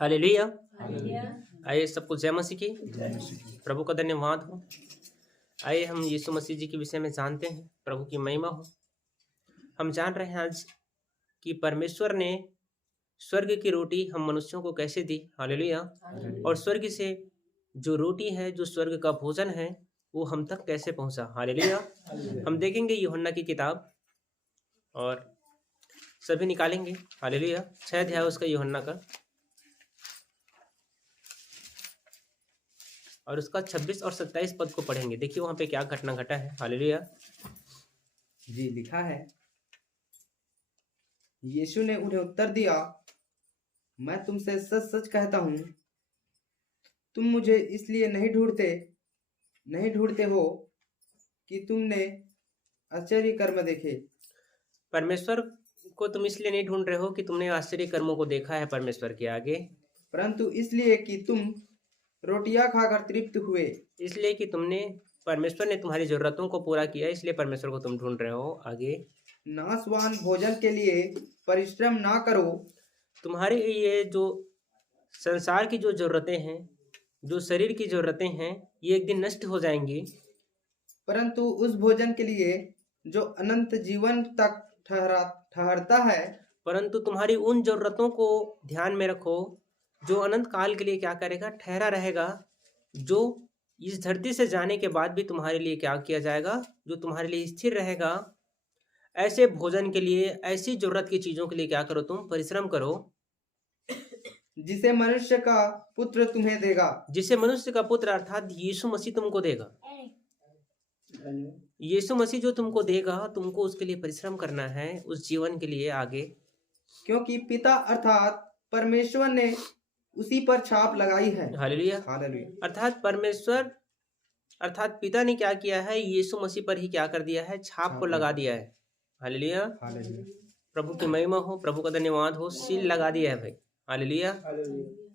Hallelujah. Hallelujah. आइए सबको जय मसीह की। जय मसीह। प्रभु का धन्यवाद हो। आइए हम यीशु मसीह जी के विषय में जानते हैं। प्रभु की महिमा हो। हम जान रहे हैं आज कि परमेश्वर ने स्वर्ग की रोटी हम मनुष्यों को कैसे दी। हालेलुया। और स्वर्ग से जो रोटी है, जो स्वर्ग का भोजन है, वो हम तक कैसे पहुंचा। हालेलुया। हम देखेंगे यूहन्ना की किताब और सभी निकालेंगे। हालेलुया। 6 अध्याय उसका यूहन्ना का और उसका 26 और 27 पद को पढ़ेंगे। देखिए वहां पे क्या घटना घटा है। हालेलुया। जी लिखा है, यीशु ने उन्हें उत्तर दिया, मैं तुमसे सच सच कहता हूँ, तुम मुझे इसलिए नहीं ढूंढते हो कि तुमने आश्चर्य कर्म देखे। परमेश्वर को तुम इसलिए नहीं ढूंढ रहे हो कि तुमने आश्चर्य कर्मों को देखा है परमेश्वर के आगे, परंतु इसलिए कि तुम रोटियां खाकर तृप्त हुए। इसलिए कि तुमने परमेश्वर ने तुम्हारी जरूरतों को पूरा किया, इसलिए परमेश्वर को तुम ढूंढ रहे हो। आगे, नाशवान भोजन के लिए परिश्रम ना करो। तुम्हारे ये जो संसार की जो जरूरतें हैं, जो शरीर की जरूरतें हैं, ये एक दिन नष्ट हो जाएंगी, परंतु उस भोजन के लिए जो अनंत जीवन तक ठहरता है। परंतु तुम्हारी उन जरूरतों को ध्यान में रखो जो अनंत काल के लिए क्या करेगा, ठहरा रहेगा, जो इस धरती से जाने के बाद भी तुम्हारे लिए क्या किया जाएगा, जो तुम्हारे लिए स्थिर रहेगा। ऐसे भोजन के लिए, ऐसी जरूरत की चीजों के लिए क्या करो, तुम परिश्रम करो, जिसे मनुष्य का पुत्र तुम्हें देगा। जिसे मनुष्य का पुत्र अर्थात यीशु मसीह तुमको देगा। यीशु मसीह जो तुमको देगा, तुमको उसके लिए परिश्रम करना है, उस जीवन के लिए आगे। क्योंकि पिता अर्थात परमेश्वर ने उसी पर छाप लगाई है। हालेलुया। हालेलुया। अर्थात परमेश्वर अर्थात पिता ने क्या किया है, यीशु मसीह पर ही क्या कर दिया है, छाप को लगा दिया है। हालेलुया। हालेलुया। प्रभु की महिमा हो, प्रभु का धन्यवाद हो। सील लगा दिया है भाई। हालेलुया।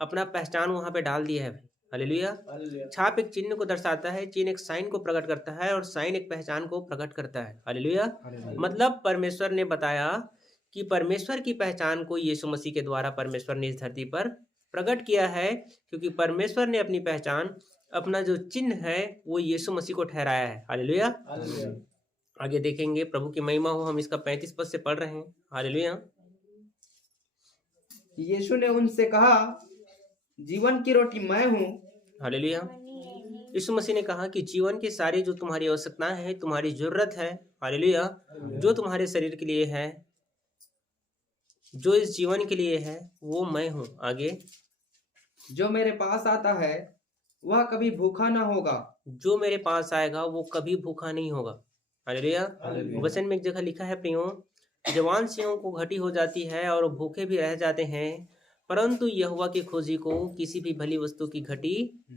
अपना पहचान वहां पे डाल दिया है भाई। हालेलुया। छाप एक चिन्ह को दर्शाता है, चिन्ह एक साइन को प्रकट करता है और साइन एक पहचान को प्रकट करता है। हालेलुया। मतलब परमेश्वर ने बताया कि परमेश्वर की पहचान को यीशु मसीह के द्वारा परमेश्वर ने इस धरती पर प्रकट किया है, क्योंकि परमेश्वर ने अपनी पहचान, अपना जो चिन्ह है, वो यीशु मसीह को ठहराया है। हालेलुया। आगे देखेंगे। प्रभु की महिमा हो। हम इसका 35 पद से पढ़ रहे हैं। हालेलुया। यीशु ने उनसे कहा, जीवन की रोटी मैं हूँ। हालेलुया। यीशु मसीह ने कहा कि जीवन की सारी जो तुम्हारी आवश्यकताएं हैं, तुम्हारी जरूरत है, हालेलुया, जो तुम्हारे शरीर के लिए है, जो इस जीवन के लिए है, वो मैं हूँ। आगे, जो मेरे पास आता है वह कभी भूखा ना होगा। जो मेरे पास आएगा वो कभी भूखा नहीं होगा। हालेलुया। वचन में एक जगह लिखा है, प्रियो, जवान सिंहों को घटी हो जाती है और भूखे भी रह जाते हैं, परंतु यहोवा की खोजी को किसी भी भली वस्तु की घटी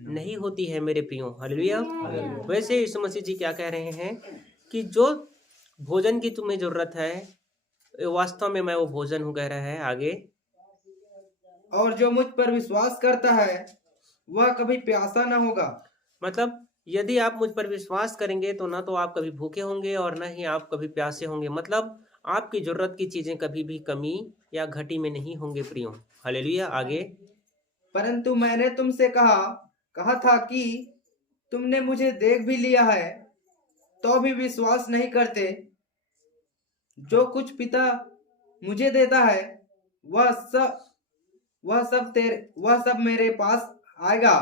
नहीं होती है मेरे प्रियो। हालेलुया। वैसे यीशु मसीह जी क्या कह रहे हैं कि जो भोजन की तुम्हें जरूरत है, वास्तव में मैं वो भोजन हूँ, कह रहा है। आगे, और जो मुझ पर विश्वास करता है वह कभी प्यासा ना होगा। मतलब यदि आप मुझ पर विश्वास करेंगे तो ना तो आप कभी भूखे होंगे और ना ही आप कभी प्यासे होंगे। मतलब आपकी जरूरत की चीजें कभी भी कमी या घटी में नहीं होंगे प्रियो। हालेलुया। आगे, परंतु मैंने तुमसे कहा था कि तुमने मुझे देख भी लिया है तो भी विश्वास नहीं करते। जो कुछ पिता मुझे देता है वह सब मेरे पास आएगा,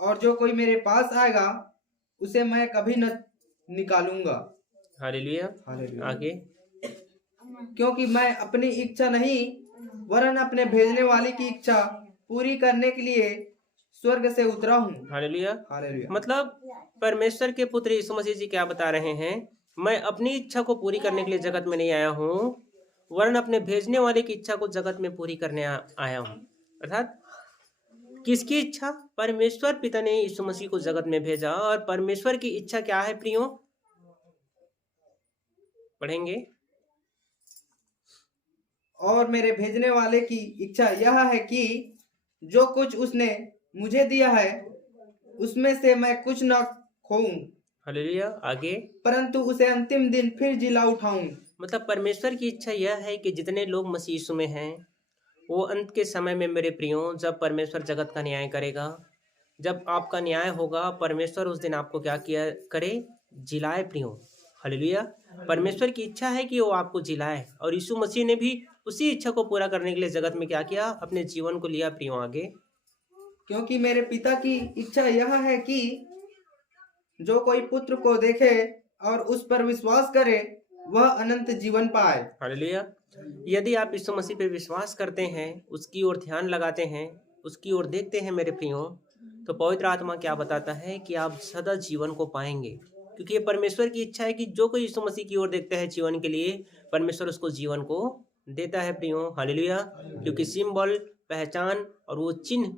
और जो कोई मेरे पास आएगा उसे मैं कभी न निकालूंगा। हालेलुया। हालेलुया। आगे, क्योंकि मैं अपनी इच्छा नहीं वरन अपने भेजने वाले की इच्छा पूरी करने के लिए स्वर्ग से उतरा हूँ। हालेलुया। हालेलुया। मतलब परमेश्वर के पुत्र यीशु मसीह जी क्या बता रहे हैं, मैं अपनी इच्छा को पूरी करने के लिए जगत में नहीं आया हूँ, वरन अपने भेजने वाले की इच्छा को जगत में पूरी करने आया हूँ। अर्थात किसकी इच्छा? परमेश्वर पिता ने यीशु मसीह को जगत में भेजा, और परमेश्वर की इच्छा क्या है प्रियो? पढ़ेंगे। और मेरे भेजने वाले की इच्छा यह है कि जो कुछ उसने मुझे दिया है उसमें से मैं कुछ न खोऊं, हालेलुया। आगे, परंतु उसे अंतिम दिन फिर जिला उठाऊं। मतलब परमेश्वर की इच्छा यह है कि जितने लोग मसीह यीशु में हैं, वो अंत के समय में मेरे प्रियो, जब परमेश्वर जगत का न्याय करेगा, जब आपका न्याय होगा, परमेश्वर उस दिन आपको क्या किया करे? जिलाए प्रियो। हालेलुया। परमेश्वर की इच्छा है कि वो आपको जिलाए, और यीशु मसीह ने भी उसी इच्छा को पूरा करने के लिए जगत में क्या किया? अपने जीवन को लिया प्रियो। आगे, क्योंकि मेरे पिता की इच्छा यह है कि जो कोई पुत्र को देखे और उस पर विश्वास करे वह अनंत जीवन पाए। हालेलुया। यदि आप यीशु मसीह पे विश्वास करते हैं, उसकी ओर ध्यान लगाते हैं, उसकी ओर देखते हैं मेरे प्रियो, तो पवित्र आत्मा क्या बताता है कि आप सदा जीवन को पाएंगे, क्योंकि ये परमेश्वर की इच्छा है कि जो कोई यीशु मसीह की ओर देखता है जीवन के लिए, परमेश्वर उसको जीवन को देता है प्रियो। हालेलुया। क्योंकि सिंबल, पहचान और वो चिन्ह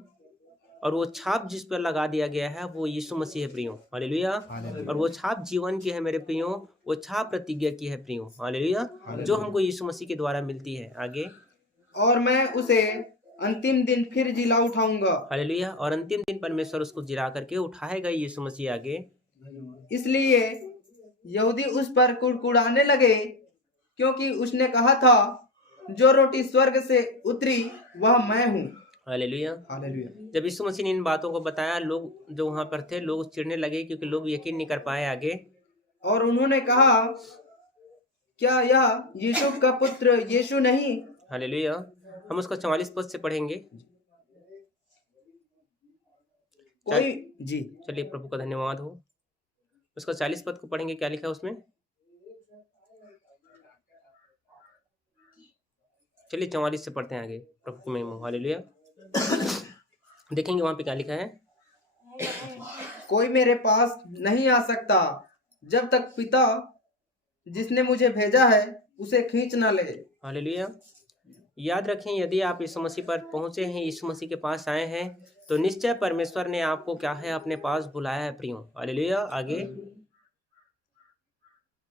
और वो छाप जिस पर लगा दिया गया है वो यीशु मसीह है प्रियो। हालेलुया। और वो छाप जीवन की है मेरे प्रियो, वो छाप प्रतिज्ञा की है प्रियो। हालेलुया। जो हमको यीशु मसीह के द्वारा मिलती है। आगे, और मैं उसे अंतिम दिन फिर जिला उठाऊंगा। हालेलुया। और अंतिम दिन परमेश्वर उसको जिला करके उठाएगा यीशु मसीह। आगे, इसलिए यहूदी उस पर कुड़कुड़ाने लगे, क्योंकि उसने कहा था, जो रोटी स्वर्ग से उतरी वह मैं हूँ। हालेलुया। हालेलुया। जब यीशु मसीह ने इन बातों को बताया, लोग जो वहां पर थे, लोग चिढ़ने लगे, क्योंकि लोग यकीन नहीं कर पाए। आगे, और उन्होंने कहा, क्या यह यूसुफ का पुत्र यीशु नहीं? हालेलुया। हम उसको 44 पद से पढ़ेंगे। कोई जी चलिए, प्रभु का धन्यवाद हो। उसका 40 पद को पढ़ेंगे, क्या लिखा है उसमें? चलिए 44 से पढ़ते हैं आगे। प्रभु की महिमा। हालेलुया। देखेंगे वहां पे क्या लिखा है। कोई मेरे पास नहीं आ सकता जब तक पिता जिसने मुझे भेजा है उसे खींच ना ले। हालेलुया। याद रखें, यदि आप यीशु मसीह पर पहुंचे हैं, यीशु मसीह के पास आए हैं, तो निश्चय परमेश्वर ने आपको क्या है? अपने पास बुलाया है प्रियो। हालेलुया। आगे,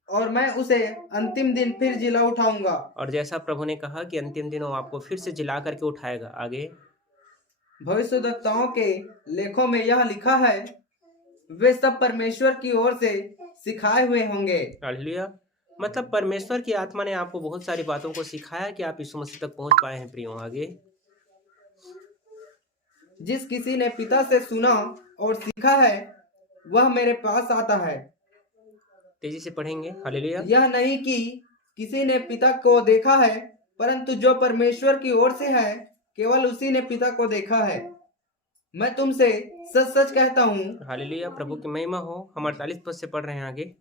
और मैं उसे अंतिम दिन फिर जिला उठाऊंगा। और जैसा प्रभु ने कहा कि अंतिम दिन वो आपको फिर से जिला करके उठाएगा। आगे, भविष्यद्वक्ताओं के लेखों में यह लिखा है, वे सब परमेश्वर की ओर से सिखाए हुए होंगे। हालेलुया। मतलब परमेश्वर की आत्मा ने आपको बहुत सारी बातों को सिखाया कि आप यीशु मसीह तक पहुंच पाए हैं प्रियो। आगे, जिस किसी ने पिता से सुना और सीखा है वह मेरे पास आता है। तेजी से पढ़ेंगे। हालेलुया। यह नहीं कि किसी ने पिता को देखा है, परंतु जो परमेश्वर की ओर से है केवल उसी ने पिता को देखा है। मैं तुमसे सच सच कहता हूँ। हालेलुया। प्रभु की महिमा हो। हम 48 पद से पढ़ रहे हैं आगे।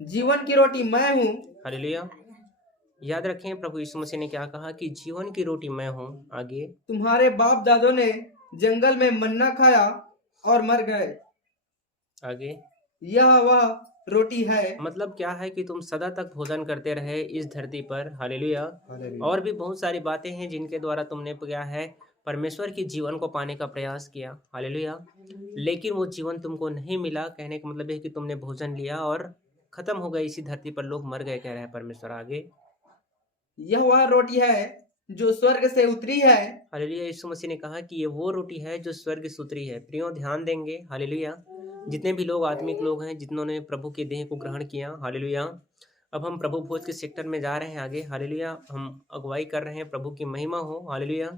जीवन की रोटी मैं हूँ। हालेलुया। याद रखें, प्रभु यीशु मसीह ने क्या कहा कि जीवन की रोटी मैं हूँ। आगे, तुम्हारे बाप दादों ने जंगल में मन्ना खाया और मर गए। आगे, यह वह रोटी है। मतलब क्या है कि तुम सदा तक भोजन करते रहे इस धरती पर। हालेलुया। और भी बहुत सारी बातें हैं जिनके द्वारा तुमने क्या है? परमेश्वर की जीवन को पाने का प्रयास किया। हालेलुया। लेकिन वो जीवन तुमको नहीं मिला। कहने का मतलब है कि तुमने भोजन लिया और खत्म हो गए इसी धरती पर, लोग मर गए, कह रहे हैं परमेश्वर। आगे, यह वह रोटी है जो स्वर्ग से उतरी है। हालेलुया। यीशु मसीह ने कहा कि ये वो रोटी है जो स्वर्ग से उतरी है। प्रियो, ध्यान देंगे। हालेलुया। जितने भी लोग आत्मिक लोग हैं, जिन्होंने प्रभु के देह को ग्रहण किया। हालेलुया। अब हम प्रभु भोज के सेक्टर में जा रहे हैं आगे। हालेलुया। हम अगुवाई कर रहे हैं। प्रभु की महिमा हो। हालेलुया।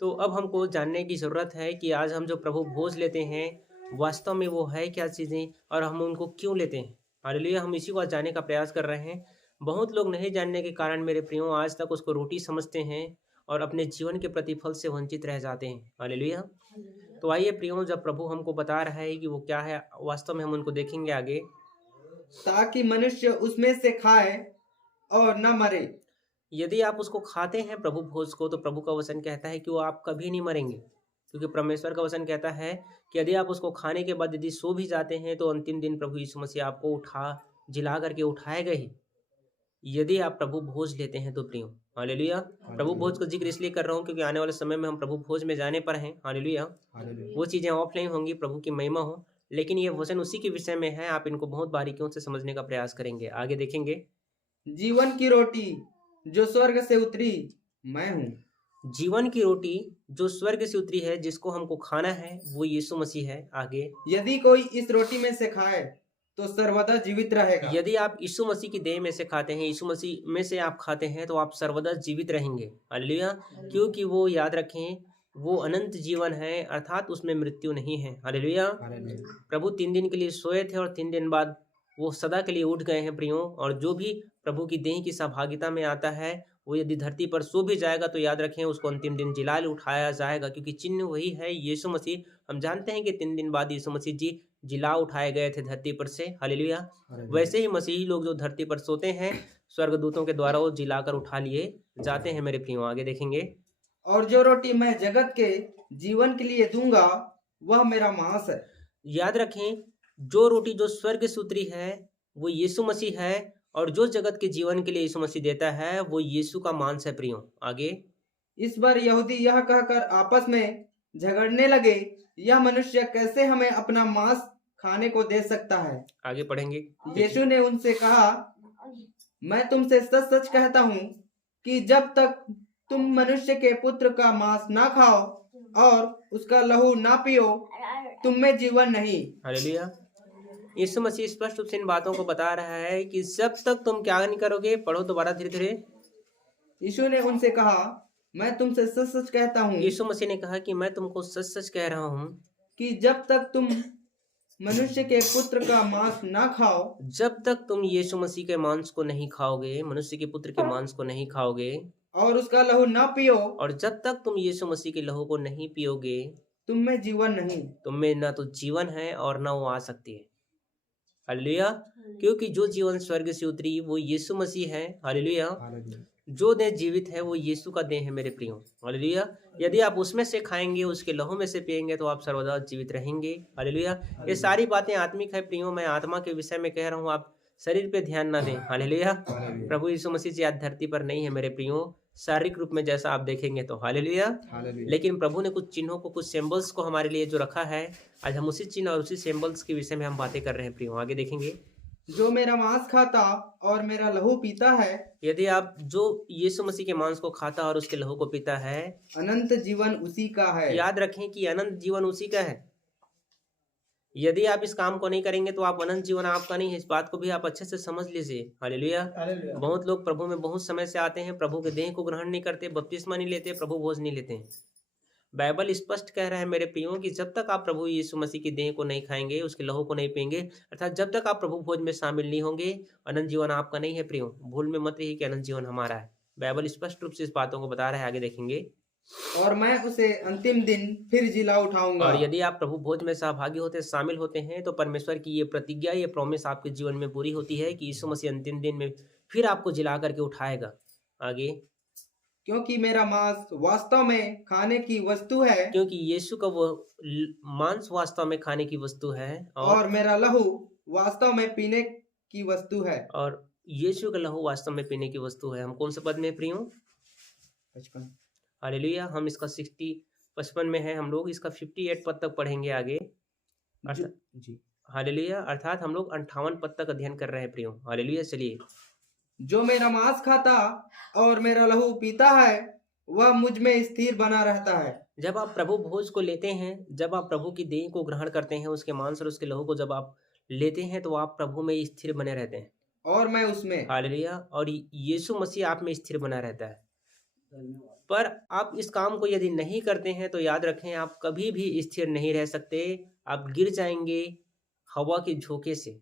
तो अब हमको जानने की ज़रूरत है कि आज हम जो प्रभु भोज लेते हैं, वास्तव में वो है क्या चीज़ें, और हम उनको क्यों लेते हैं। हालेलुया। हम इसी को आज जानने का प्रयास कर रहे हैं। बहुत लोग नहीं जानने के कारण मेरे प्रियो आज तक उसको रोटी समझते हैं और अपने जीवन के प्रतिफल से वंचित रह जाते हैं। हालेलुया। तो आइए प्रियो, जब प्रभु हमको बता रहा है कि वो क्या है, वास्तव में हम उनको देखेंगे आगे। ताकि मनुष्य उसमें से खाए और न मरे। यदि आप उसको खाते हैं प्रभु भोज को, तो प्रभु का वचन कहता है कि वो आप कभी नहीं मरेंगे, क्योंकि परमेश्वर का वचन कहता है कि यदि आप उसको खाने के बाद यदि सो भी जाते हैं तो अंतिम दिन प्रभु यीशु मसीह आपको जिला करके उठाएगा ही, यदि आप प्रभु भोज लेते हैं तो प्रियो। हालेलुया। प्रभु भोज का जिक्र इसलिए कर रहा हूँ क्योंकि आने वाले समय में हम प्रभु भोज में जाने पर हैं। हालेलुया। वो चीज़ें ऑफलाइन होंगी। प्रभु की महिमा हो। लेकिन ये वचन उसी के विषय में है। आप इनको बहुत बारीकियों से समझने का प्रयास करेंगे। आगे देखेंगे। जीवन की रोटी जो स्वर्ग से उतरी मैं हूँ। जीवन की रोटी जो स्वर्ग से उतरी है, जिसको हमको खाना है, वो यीशु मसीह है। आगे, यदि कोई इस रोटी में से खाए तो सर्वदा जीवित रहेगा। यदि आप यीशु मसीह की देह में से खाते हैं, यीशु मसीह में से आप खाते हैं, तो आप सर्वदा जीवित रहेंगे। हालेलुया। क्योंकि वो याद रखें, वो अनंत जीवन है, अर्थात उसमें मृत्यु नहीं है। हालेलुया। प्रभु 3 दिन के लिए सोए थे और 3 दिन बाद वो सदा के लिए उठ गए हैं प्रियो। और जो भी प्रभु की देह की सहभागिता में आता है, वो यदि धरती पर सो भी जाएगा तो याद रखें उसको अंतिम दिन जिला उठाया जाएगा, क्योंकि चिन्ह वही है यीशु मसीह। हम जानते हैं कि 3 दिन बाद यीशु मसीह जी जिला उठाए गए थे धरती पर से। हालेलुया। वैसे ही मसीही लोग जो धरती पर सोते हैं, स्वर्गदूतों के द्वारा वो जिलाकर उठा लिए जाते हैं मेरे प्रियो। आगे देखेंगे। और जो रोटी मैं जगत के जीवन के लिए दूंगा वह मेरा मांस है। याद रखें, जो रोटी जो स्वर्ग से उतरी है वो यीशु मसीह है, और जो जगत के जीवन के लिए यीशु मसीह देता है वो यीशु का मांस है प्रियो। आगे। इस बार यहूदी यह कहकर आपस में झगड़ने लगे, यह मनुष्य कैसे हमें अपना मांस खाने को दे सकता है। आगे पढ़ेंगे। यीशु ने उनसे कहा, मैं तुमसे सच सच कहता हूँ कि जब तक तुम मनुष्य के पुत्र का मांस ना खाओ और उसका लहू ना पियो, तुम में जीवन नहीं। हालेलुया। यीशु मसीह स्पष्ट रूप से इन बातों को बता रहा है कि जब तक तुम क्या नहीं करोगे। पढ़ो दोबारा धीरे धीरे। यीशु ने उनसे कहा, मैं तुमसे सच सच कहता हूँ। यीशु मसीह ने कहा कि मैं तुमको सच सच कह रहा हूँ कि जब तक तुम मनुष्य के पुत्र का मांस ना खाओ, जब तक तुम यीशु मसीह के मांस को नहीं खाओगे, मनुष्य के पुत्र के मांस को नहीं खाओगे, और उसका लहू ना पियो, और जब तक तुम यीशु मसीह के लहू को नहीं पियोगे, तुम में जीवन नहीं। तुम में ना तो जीवन है और ना वो आ सकती है। हालेलुया। क्योंकि जो जीवन स्वर्ग से उतरी वो यीशु मसीह है। हालेलुया। जो देह जीवित है वो यीशु का देह है मेरे प्रियो। हालेलुया। यदि आप उसमें से खाएंगे, उसके लहू में से पिएंगे, तो आप सर्वदा जीवित रहेंगे। हालेलुया। ये सारी बातें आत्मिक है प्रियो। मैं आत्मा के विषय में कह रहा हूँ, आप शरीर पे ध्यान ना दें। हालेलुया। प्रभु यीशु मसीह जी आज धरती पर नहीं है मेरे प्रियो, शारीरिक रूप में जैसा आप देखेंगे तो। हालेलुया। लेकिन प्रभु ने कुछ चिन्हों को, कुछ सिंबल्स को हमारे लिए जो रखा है, आज हम उसी चिन्ह और उसी सिंबल्स के विषय में हम बातें कर रहे हैं प्रियो। आगे देखेंगे। जो मेरा मांस खाता और मेरा लहू पीता है, यदि आप जो यीशु मसीह के मांस को खाता और उसके लहू को पीता है, अनंत जीवन उसी का है। याद रखें कि अनंत जीवन उसी का है। यदि आप इस काम को नहीं करेंगे तो आप अनंत जीवन आपका नहीं है। इस बात को भी आप अच्छे से समझ लीजिए। हालेलुया। बहुत लोग प्रभु में बहुत समय से आते हैं, प्रभु के देह को ग्रहण नहीं करते, बपतिस्मा नहीं लेते, प्रभु भोज नहीं लेते हैं। बाइबल स्पष्ट कह रहा है मेरे प्रियो कि जब तक आप प्रभु यीशु मसीह की देह को नहीं खाएंगे, उसके लहू को नहीं पिएंगे, अर्थात जब तक आप प्रभु भोज में शामिल नहीं होंगे, अनंत जीवन आपका नहीं है प्रियो। भूल में मत रहिए कि अनंत जीवन हमारा है। बाइबल स्पष्ट रूप से इस बातों को बता रहा है। आगे देखेंगे। और मैं उसे अंतिम दिन फिर जिला उठाऊंगा। और यदि आप प्रभु भोज में सहभागी होते, शामिल होते हैं, तो परमेश्वर की ये प्रतिज्ञा, ये प्रॉमिस आपके जीवन में पूरी होती है कि यीशु मसीह अंतिम दिन में फिर आपको जिला करके उठाएगा। आगे। क्योंकि मेरा मांस वास्तव में खाने की वस्तु है, क्योंकि यीशु का वो मांस वास्तव में खाने की वस्तु है, और मेरा लहू वास्तव में पीने की वस्तु है। और यीशु का लहू वास्तव में पीने की वस्तु है। हम कौन से पद में प्रियो? 55। हालेलुया। हम इसका 55 में है, हम लोग इसका 58 पद तक पढ़ेंगे आगे। जी। हालेलुया। अर्थात हम लोग 58 पद तक अध्ययन कर रहे हैं प्रियो। हालेलुया। चलिए। जो मेरा मांस खाता और मेरा लहू पीता है वह मुझ में स्थिर बना रहता है। जब आप प्रभु भोज को लेते हैं, जब आप प्रभु की देह को ग्रहण करते हैं, उसके मांस और उसके लहू को जब आप लेते हैं, तो आप प्रभु में स्थिर बने रहते हैं, और मैं उसमें। हालेलुया। और यीशु मसीह आप में स्थिर बना रहता है। पर आप इस काम को यदि नहीं करते हैं तो याद रखें, आप कभी भी स्थिर नहीं रह सकते। आप गिर जाएंगे हवा के झोंके से।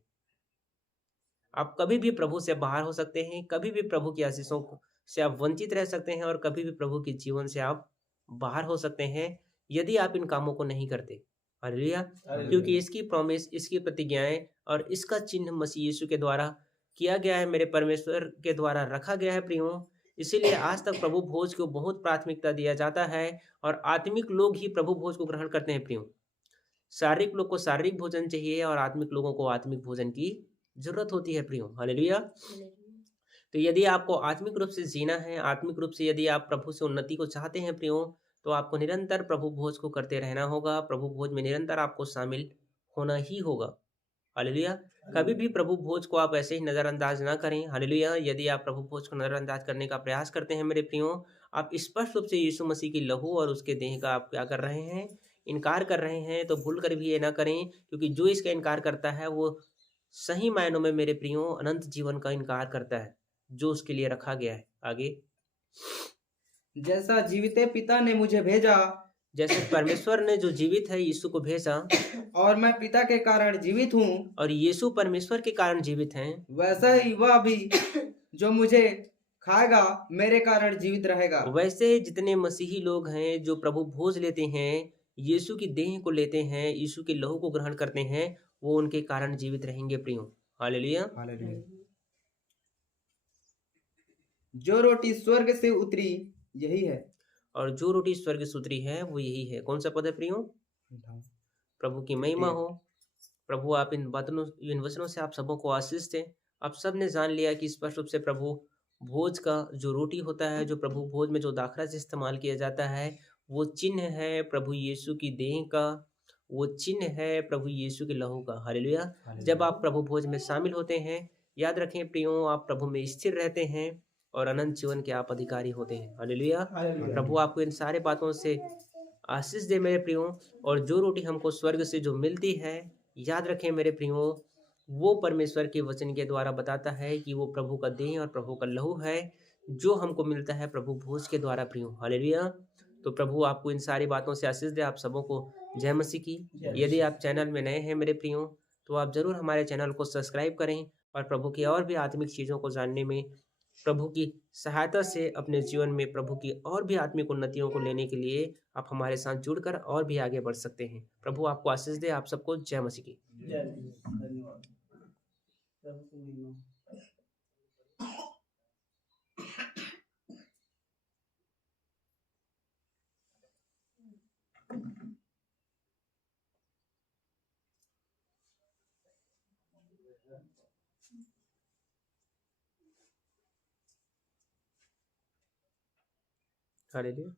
आप कभी भी प्रभु से बाहर हो सकते हैं, कभी भी प्रभु की आशीषों से आप वंचित रह सकते हैं, और कभी भी प्रभु के जीवन से आप बाहर हो सकते हैं यदि आप इन कामों को नहीं करते। हालेलुया। क्योंकि इसकी प्रॉमिस, इसकी प्रतिज्ञाएं और इसका चिन्ह मसीह यीशु के द्वारा किया गया है, मेरे परमेश्वर के द्वारा रखा गया है प्रियो। इसीलिए आज तक प्रभु भोज को बहुत प्राथमिकता दिया जाता है, और आत्मिक लोग ही प्रभु भोज को ग्रहण करते हैं प्रियो। शारीरिक लोग को शारीरिक भोजन चाहिए, और आत्मिक लोगों को आत्मिक भोजन की जरूरत होती है प्रियो। हालेलुया। तो यदि आपको आत्मिक रूप से जीना है, आत्मिक रूप से यदि आप प्रभु से उन्नति को चाहते हैं प्रियो, तो आपको निरंतर प्रभु भोज को करते रहना होगा। प्रभु भोज में निरंतर आपको शामिल होना ही होगा। हालेलुया। कभी भी प्रभु भोज को आप ऐसे ही नज़रअंदाज ना करें। हालेलुया। यदि आप प्रभु भोज को नज़रअंदाज करने का प्रयास करते हैं मेरे प्रियो, आप स्पष्ट रूप से यीशु मसीह की लहू और उसके देह का आप क्या कर रहे हैं? इनकार कर रहे हैं। तो भूल कर भी ये ना करें, क्योंकि जो इसका इनकार करता है वो सही मायनों में मेरे प्रियो अनंत जीवन का इनकार करता है जो उसके लिए रखा गया है। आगे, जैसा जीवित पिता ने मुझे भेजा जैसे परमेश्वर ने जो जीवित है यीशु को भेजा और मैं पिता के कारण जीवित हूँ, और यीशु परमेश्वर के कारण जीवित हैं, वैसा ही वह भी जो मुझे खाएगा मेरे कारण जीवित रहेगा। वैसे ही जितने मसीही लोग हैं जो प्रभु भोज लेते हैं, यीशु की देह को लेते हैं, यीशु के लहू को ग्रहण करते हैं, वो उनके कारण जीवित रहेंगे प्रियो। हालेलुया। हालेलुया। जो रोटी स्वर्ग से उतरी यही है, और जो रोटी स्वर्ग से उतरी है वो यही है। कौन सा पद है प्रियो? प्रभु की महिमा हो। प्रभु आप इन वचनों से आप सबों को आशीष दें। आप सब ने जान लिया कि स्पष्ट रूप से प्रभु भोज का जो रोटी होता है, जो प्रभु भोज में जो दाखरस इस्तेमाल किया जाता है, वो चिन्ह है प्रभु यीशु की देह का, वो चिन्ह है प्रभु यीशु के लहू का। हालेलुया। जब आप प्रभु भोज में शामिल होते हैं, याद रखें प्रियो, आप प्रभु में स्थिर रहते हैं और अनंत जीवन के आप अधिकारी होते हैं। हालेलुया। प्रभु आपको इन सारे बातों से आशीष दे मेरे प्रियो। और जो रोटी हमको स्वर्ग से जो मिलती है, याद रखें मेरे प्रियो, वो परमेश्वर के वचन के द्वारा बताता है कि वो प्रभु का देह और प्रभु का लहू है जो हमको मिलता है प्रभु भोज के द्वारा प्रियो। हालेलुया। तो प्रभु आपको इन सारी बातों से आशीष दे। आप सबों को जय मसीह की। यदि आप चैनल में नए हैं मेरे प्रियो, तो आप जरूर हमारे चैनल को सब्सक्राइब करें और प्रभु की और भी आत्मिक चीज़ों को जानने में, प्रभु की सहायता से अपने जीवन में प्रभु की और भी आत्मिक उन्नतियों को लेने के लिए आप हमारे साथ जुड़कर और भी आगे बढ़ सकते हैं। प्रभु आपको आशीष दे। आप सबको जय मसीह की। धन्यवाद। हालेलुया।